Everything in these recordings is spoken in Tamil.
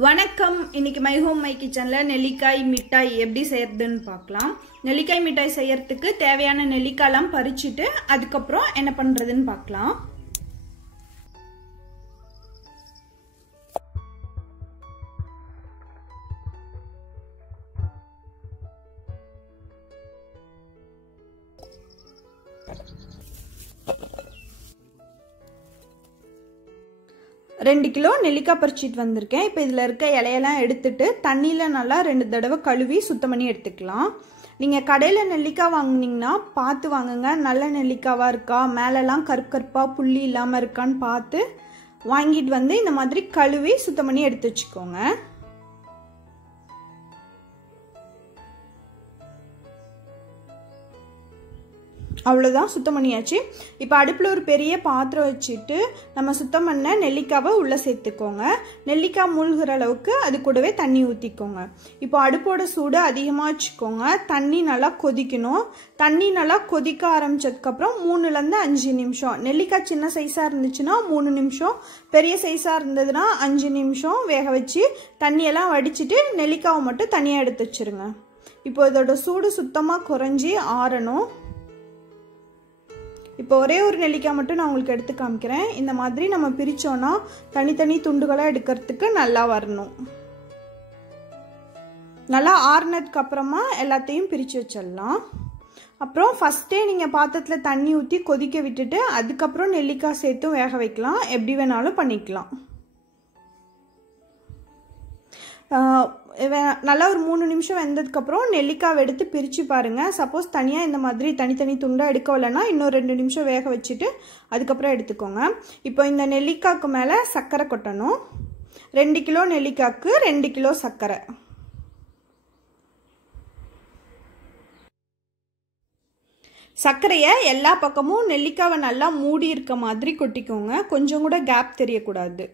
வணக்கம். இன்னைக்கு மை ஹோம் மை கிச்சன்ல நெல்லிக்காய் மிட்டாய் எப்படி செய்யறதுன்னு பார்க்கலாம். நெல்லிக்காய் மிட்டாய் செய்யறதுக்கு தேவையான நெல்லிக்காய்லாம் பறிச்சிட்டு அதுக்கப்புறம் என்ன பண்றதுன்னு பார்க்கலாம். ரெண்டு கிலோ நெல்லிக்காய் பறிச்சிட்டு வந்திருக்கேன். இப்போ இதில் இருக்க இலையெல்லாம் எடுத்துட்டு தண்ணியில் நல்லா 2 தடவை கழுவி சுத்தம் பண்ணி எடுத்துக்கலாம். நீங்கள் கடையில் நெல்லிக்காய் வாங்கினீங்கன்னா பார்த்து வாங்குங்க. நல்ல நெல்லிக்காவாக இருக்கா, மேலெல்லாம் கருப்பாக புள்ளி இல்லாமல் இருக்கான்னு பார்த்து வாங்கிட்டு வந்து இந்த மாதிரி கழுவி சுத்தம் பண்ணி எடுத்து வச்சுக்கோங்க. அவ்வளோதான், சுத்தம் பண்ணியாச்சு. இப்போ அடுப்பில் ஒரு பெரிய பாத்திரம் வச்சுட்டு நம்ம சுத்தம் பண்ண நெல்லிக்காவை உள்ளே சேர்த்துக்கோங்க. நெல்லிக்காய் மூழ்கிற அளவுக்கு அது கூடவே தண்ணி ஊற்றிக்கோங்க. இப்போ அடுப்போட சூடு அதிகமாக வச்சுக்கோங்க. தண்ணி நல்லா கொதிக்கணும். தண்ணி நல்லா கொதிக்க ஆரம்பிச்சதுக்கப்புறம் 3லேருந்து 5 நிமிஷம், நெல்லிக்காய் சின்ன சைஸாக இருந்துச்சுன்னா 3 நிமிஷம், பெரிய சைஸாக இருந்ததுன்னா 5 நிமிஷம் வேக வச்சு தண்ணியெல்லாம் வடிச்சிட்டு நெல்லிக்காவை மட்டும் தனியாக எடுத்து வச்சுருங்க. இப்போ இதோட சூடு சுத்தமாக குறைஞ்சி ஆறணும். இப்போ ஒரே ஒரு நெல்லிக்காய் மட்டும் நான் உங்களுக்கு எடுத்து காமிக்கிறேன். இந்த மாதிரி நம்ம பிரித்தோன்னா தனித்தனி துண்டுகளாக எடுக்கிறதுக்கு நல்லா வரணும். நல்லா ஆறுனதுக்கு அப்புறமா எல்லாத்தையும் பிரித்து வச்சிடலாம். அப்புறம் ஃபஸ்ட்டே நீங்கள் பாத்திரத்தில் தண்ணி ஊற்றி கொதிக்க விட்டுட்டு அதுக்கப்புறம் நெல்லிக்காய் சேர்த்தும் வேக வைக்கலாம். எப்படி வேணாலும் பண்ணிக்கலாம். நல்லா ஒரு 3 நிமிஷம் வெந்ததுக்கப்புறம் நெல்லிக்காவை எடுத்து பிரித்து பாருங்கள். சப்போஸ் தனியாக இந்த மாதிரி தனித்தனி துண்டாக எடுக்கவில்லைன்னா இன்னும் 2 நிமிஷம் வேக வச்சுட்டு அதுக்கப்புறம் எடுத்துக்கோங்க. இப்போ இந்த நெல்லிக்காய்க்கு மேலே சர்க்கரை கொட்டணும். 2 கிலோ நெல்லிக்காய்க்கு 2 கிலோ சர்க்கரை. சர்க்கரையை எல்லா பக்கமும் நெல்லிக்காவை நல்லா மூடி இருக்க மாதிரி கொட்டிக்கோங்க. கொஞ்சம் கூட கேப் தெரியக்கூடாது.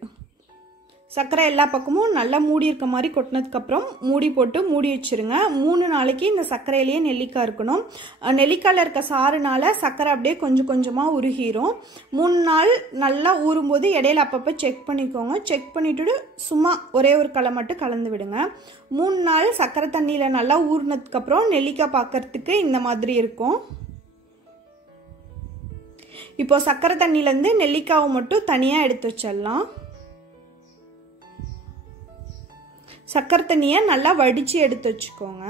சர்க்கரை எல்லா பக்கமும் நல்லா மூடி இருக்க மாதிரி கொட்டினதுக்கப்புறம் மூடி போட்டு மூடி வச்சுருங்க. 3 நாளைக்கு இந்த சர்க்கரையிலேயே நெல்லிக்காய் இருக்கணும். நெல்லிக்காயில் இருக்க சாறுனால சர்க்கரை அப்படியே கொஞ்சம் கொஞ்சமாக உருகிரும். 3 நாள் நல்லா ஊறும்போது இடையில அப்பப்போ செக் பண்ணிக்கோங்க. செக் பண்ணிவிட்டு சும்மா ஒரே ஒரு களை மட்டும் கலந்து விடுங்க. 3 நாள் சர்க்கரை தண்ணியில் நல்லா ஊறினதுக்கப்புறம் நெல்லிக்காய் பார்க்கறதுக்கு இந்த மாதிரி இருக்கும். இப்போ சர்க்கரை தண்ணியிலேருந்து நெல்லிக்காவை மட்டும் தனியாக எடுத்து வச்சிடலாம். சர்க்கரை தண்ணியை நல்லா வடித்து எடுத்து வச்சுக்கோங்க.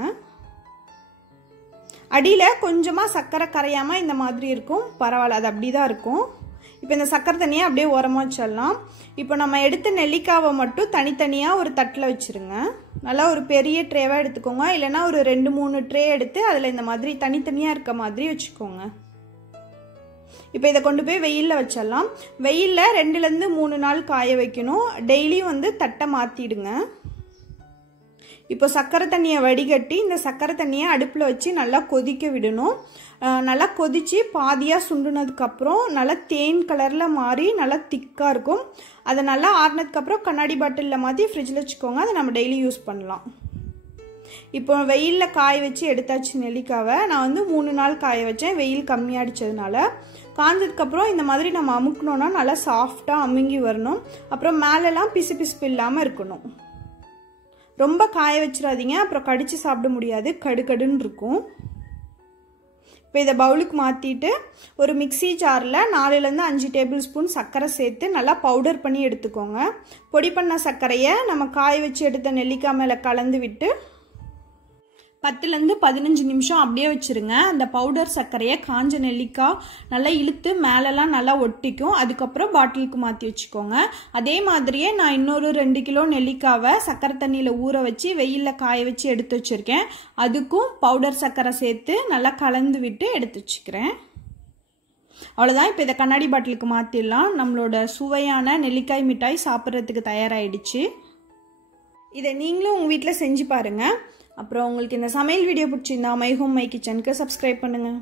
அடியில் கொஞ்சமாக சர்க்கரை கரையாமல் இந்த மாதிரி இருக்கும். பரவாயில்ல, அது அப்படி தான் இருக்கும். இப்போ இந்த சர்க்கரை தண்ணியை அப்படியே ஓரமாக வச்சிடலாம். இப்போ நம்ம எடுத்த நெல்லிக்காவை மட்டும் தனித்தனியாக ஒரு தட்டில் வச்சுருங்க. நல்லா ஒரு பெரிய ட்ரேவாக எடுத்துக்கோங்க. இல்லைன்னா ஒரு 2-3 ட்ரே எடுத்து அதில் இந்த மாதிரி தனித்தனியாக இருக்க மாதிரி வச்சுக்கோங்க. இப்போ இதை கொண்டு போய் வெயிலில் வச்சிடலாம். வெயிலில் 2லேருந்து 3 நாள் காய வைக்கணும். டெய்லியும் வந்து தட்டை மாற்றிடுங்க. இப்போ சர்க்கரை தண்ணியை வடிகட்டி இந்த சர்க்கரை தண்ணியை அடுப்பில் வச்சு நல்லா கொதிக்க விடணும். நல்லா கொதித்து பாதியாக சுண்டுனதுக்கப்புறம் நல்லா தேன் கலரில் மாறி நல்லா திக்காக இருக்கும். அதை நல்லா ஆறுனதுக்கப்புறம் கண்ணாடி பாட்டிலில் மாற்றி ஃப்ரிட்ஜில் வச்சுக்கோங்க. அதை நம்ம டெய்லி யூஸ் பண்ணலாம். இப்போ வெயிலில் காய வச்சு எடுத்தாச்சு நெல்லிக்காவை. நான் வந்து 3 நாள் காய வச்சேன், வெயில் கம்மியாகிடுச்சதுனால. காஞ்சதுக்கப்புறம் இந்த மாதிரி நம்ம அமுக்கணுன்னா நல்லா சாஃப்டாக அமுங்கி வரணும். அப்புறம் மேலெல்லாம் பிசு பிசுப்பு இல்லாமல் இருக்கணும். ரொம்ப காய வச்சிடாதீங்க, அப்புறம் கடித்து சாப்பிட முடியாது, கடுகடுன்னு இருக்கும். இப்போ இதை பவுலுக்கு மாற்றிட்டு ஒரு மிக்சி ஜாரில் 4லேருந்து 5 டேபிள் ஸ்பூன் சர்க்கரை சேர்த்து நல்லா பவுடர் பண்ணி எடுத்துக்கோங்க. பொடி பண்ண சர்க்கரையை நம்ம காய வச்சு எடுத்த நெல்லிக்காய் மேலே கலந்து விட்டு 10லேருந்து 15 நிமிஷம் அப்படியே வச்சுருங்க. அந்த பவுடர் சர்க்கரையை காஞ்ச நெல்லிக்காய் நல்லா இழுத்து மேலெல்லாம் நல்லா ஒட்டிக்கும். அதுக்கப்புறம் பாட்டிலுக்கு மாற்றி வச்சுக்கோங்க. அதே மாதிரியே நான் இன்னொரு 2 கிலோ நெல்லிக்காவை சர்க்கரை தண்ணியில் ஊற வச்சு வெயிலில் காய வச்சு எடுத்து வச்சுருக்கேன். அதுக்கும் பவுடர் சர்க்கரை சேர்த்து நல்லா கலந்து விட்டு எடுத்து வச்சுக்கிறேன். அவ்வளோதான். இப்போ இதை கண்ணாடி பாட்டிலுக்கு மாற்றிடலாம். நம்மளோட சுவையான நெல்லிக்காய் மிட்டாய் சாப்பிட்றதுக்கு தயாராகிடுச்சு. இதை நீங்களும் உங்கள் வீட்டில் செஞ்சு பாருங்கள். அப்புறம் உங்களுக்கு இந்த சமையல் வீடியோ பிடிச்சிருந்தா மை ஹோம் மை கிச்சனுக்கு சப்ஸ்கிரைப் பண்ணுங்கள்.